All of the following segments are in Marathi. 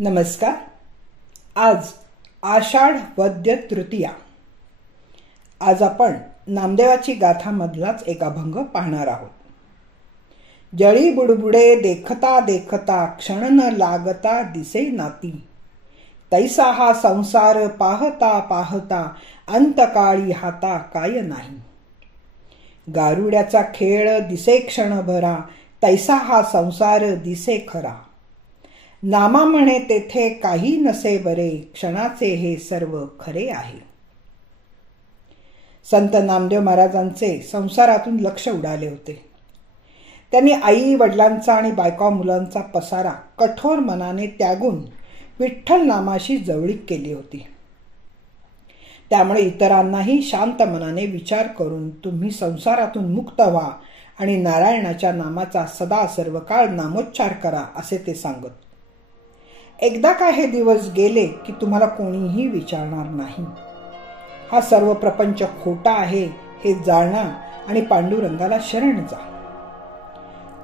नमस्कार. आज आषाढ वद्य तृतीया. आज आपण नामदेवाची गाथा मधलाच एक अभंग पाहणार आहोत. जळी बुडबुडे देखता देखता क्षण न लागता दिसे नाती, तैसा हा संसार पाहता पाहता अंतकाळी हाता काय नाही. गारुड्याचा खेळ दिसे क्षणभरा, तैसा हा संसार दिसे खरा. नामा म्हणे तेथे काही नसे बरे, क्षणाचे हे सर्व खरे आहे. संत नामदेव महाराजांचे संसारातून लक्ष उडाले होते. त्यांनी आई वडिलांचा आणि बायका मुलांचा पसारा कठोर मनाने त्यागून विठ्ठल नामाशी जवळीक केली होती. त्यामुळे इतरांनाही शांत मनाने विचार करून तुम्ही संसारातून मुक्त व्हा आणि नारायणाच्या नामाचा सदा सर्व काळ नामोच्चार करा असे ते सांगत. एकदा का हे दिवस गेले की तुम्हाला कोणीही विचारणार नाही. हा सर्व प्रपंच खोटा आहे हे जाणा आणि पांडुरंगाला शरण जा.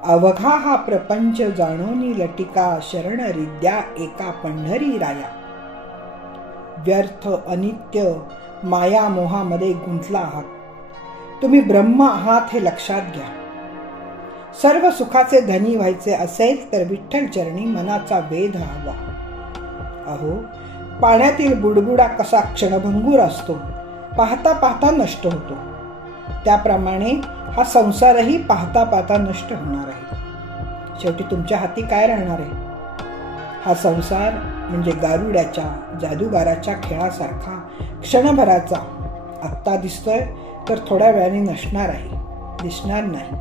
अवघा हा प्रपंच जाणोनी लटिका, शरण रिद्या एका पंढरी राया. व्यर्थ अनित्य माया मोहामध्ये गुंतला आहात. तुम्ही ब्रह्म आहात हे लक्षात घ्या. सर्व सुखाचे धनी व्हायचे असेल तर विठ्ठल चरणी मनाचा वेध हवा. अहो, पाण्यातील बुडबुडा कसा क्षणभंगूर असतो, पाहता पाहता नष्ट होतो, त्याप्रमाणे हा संसारही पाहता पाहता नष्ट होणार आहे. शेवटी तुमच्या हाती काय राहणार आहे? हा संसार म्हणजे गारुड्याच्या जादूगाराच्या खेळासारखा क्षणभराचा. आत्ता दिसतोय तर थोड्या वेळाने नसणार आहे, दिसणार नाही.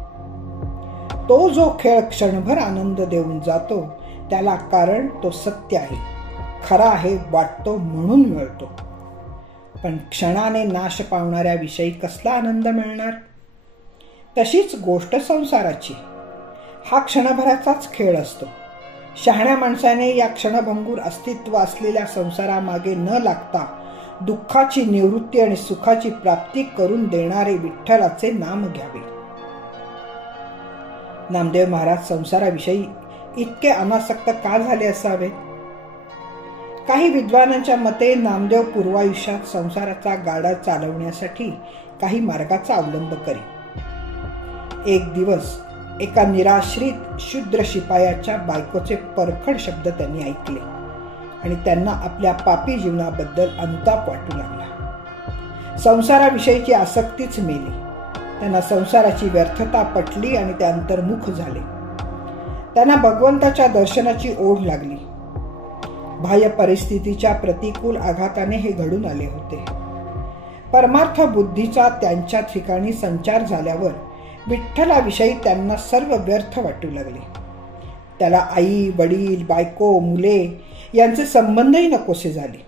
तो जो खेळ क्षणभर आनंद देऊन जातो त्याला कारण तो सत्य आहे, खरा आहे वाटतो म्हणून मिळतो. पण क्षणाने नाश पावणाऱ्या विषयी कसला आनंद मिळणार? तशीच गोष्ट संसाराची. हा क्षणभराचाच खेळ असतो. शहाण्या माणसाने या क्षणभंगूर अस्तित्व असलेल्या संसारामागे न लागता दुःखाची निवृत्ती आणि सुखाची प्राप्ती करून देणारे विठ्ठलाचे नाम घ्यावे. नामदेव महाराज संसाराविषयी इतके अनासक्त का झाले असावे? काही विद्वानांच्या मते नामदेव पूर्वायुष्यात संसाराचा गाडा चालवण्यासाठी काही मार्गाचा अवलंब करी. एक दिवस एका निराश्रित शूद्र शिपायाच्या बायकोचे परखड शब्द त्यांनी ऐकले आणि त्यांना आपल्या पापी जीवनाबद्दल अनुताप वाटू लागला. संसाराविषयीची आसक्तीच मेली. त्यांना संसाराची व्यर्थता पटली आणि ते अंतर्मुख झाले. त्यांना भगवंताच्या दर्शनाची ओढ लागली. बाह्य परिस्थितीच्या प्रतिकूल आघाताने हे घडून आले होते. परमार्थ बुद्धीचा त्यांच्या ठिकाणी संचार झाल्यावर विठ्ठलाविषयी त्यांना सर्व व्यर्थ वाटू लागले. त्याला आई वडील बायको मुले यांचे संबंधही नकोसे झाले.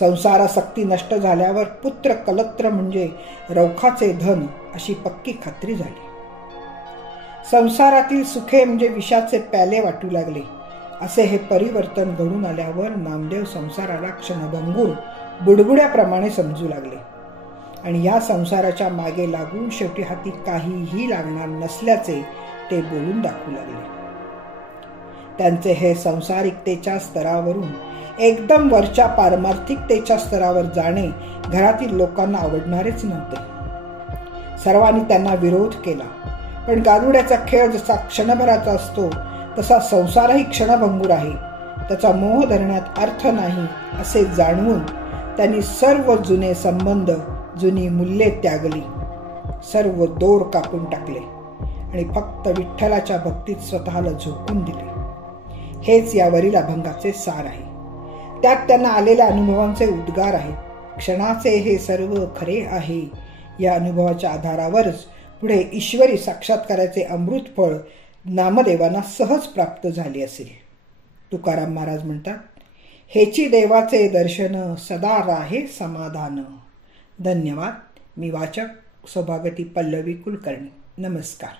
संसारासक्ती नष्ट झाल्यावर पुत्र कलत्र म्हणजे रौखाचे धन अशी पक्की खात्री झाली. संसारातील सुखे म्हणजे विषाचे प्याले वाटू लागले. असे हे परिवर्तन घडून आल्यावर नामदेव संसाराला क्षणभंगूर बुडबुड्याप्रमाणे समजू लागले आणि या संसाराच्या मागे लागून शेवटी हाती काहीही लागणार नसल्याचे ते बोलून दाखवू लागले. त्यांचे हे संसारिकतेच्या स्तरावरून एकदम वरच्या पारमार्थिकतेच्या स्तरावर जाणे घरातील लोकांना आवडणारेच नव्हते. सर्वांनी त्यांना विरोध केला. पण गारुड्याचा खेळ जसा क्षणभराचा असतो तसा संसारही क्षणभंगूर आहे, त्याचा मोह धरण्यात अर्थ नाही असे जाणवून त्यांनी सर्व जुने संबंध जुनी मूल्ये त्यागली, सर्व दोर कापून टाकले आणि फक्त विठ्ठलाच्या भक्तीत स्वतःला झोकून दिले. हेच यावरील अभंगाचे सार आहे. त्यात त्यांना आलेल्या अनुभवांचे उद्गार आहेत. क्षणाचे हे सर्व खरे आहे या अनुभवाच्या आधारावरच पुढे ईश्वरी साक्षात्काराचे अमृत फळ नामदेवांना सहज प्राप्त झाले असेल. तुकाराम महाराज म्हणतात, हेची देवाचे दर्शन सदा राहे समाधान. धन्यवाद. मी वाचक सौभागती पल्लवी कुलकर्णी. नमस्कार.